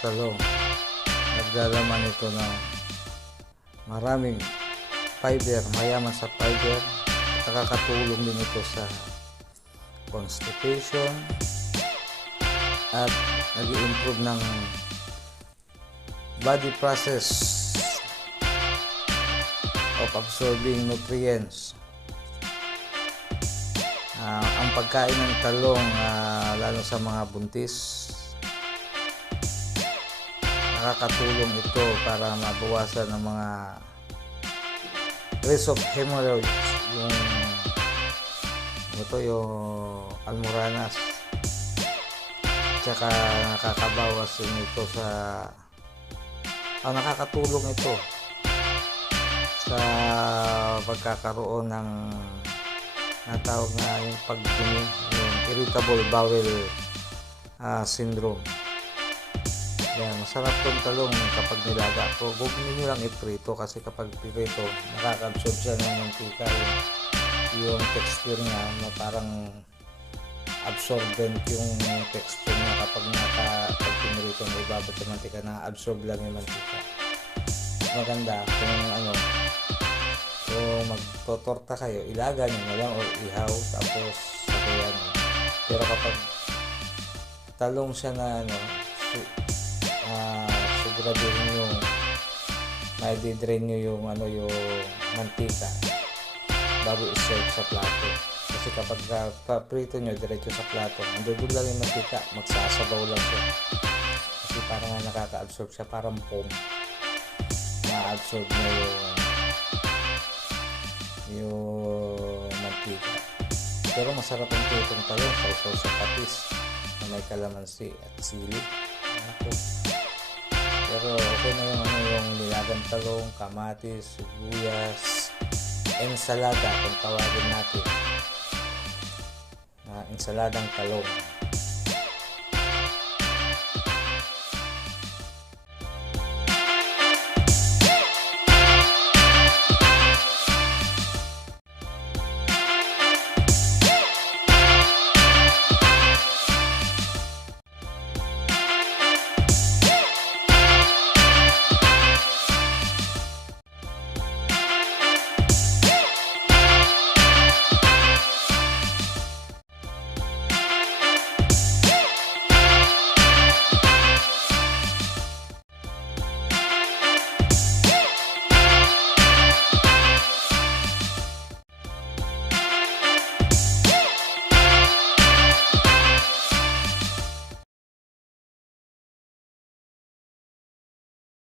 talong. Naglalaman ito ng maraming fiber, mayaman sa fiber. Nakakatulong din ito sa constipation at nag-i-improve ng body process of absorbing nutrients. Ang pagkain ng talong, lalo sa mga buntis, nakakatulong ito para mabawasan ng mga risk of hemorrhoids, yung almoranas, tsaka nakakabawas din ito nakakatulong ito sa pagkakaroon ng natawag na yung pagdumi, yung irritable bowel syndrome. Yan, masarap tong talong kapag nilaga. Pero huwag niyo lang iprito kasi kapag prito, nakaka-absorb siya ng mantika. Yung texture niya, parang absorbent yung texture niya kapag pinirito na ibabad yung mantika, na-absorb lang yung mantika. Maganda kung magtotorta kayo, ilaga nyo na lang o ihaw, tapos sabayan nyo. Pero kapag talong siya na siguraduhin nyo ma-drain nyo yung mantika bago i-serve sa plato. Kasi kapag prito nyo diretso sa plato, andun lang yung mantika, magsasabaw lang siya. Kasi parang nakaka-absorb siya, parang foam. Na-absorb nyo yung mantika. Pero masarap ang pritong talong, sausaw sa patis na may kalamansi at sili. Pero okay na yung nilagang talong, kamatis, sibuyas, ensalada kung tawagin natin, ensaladang talong.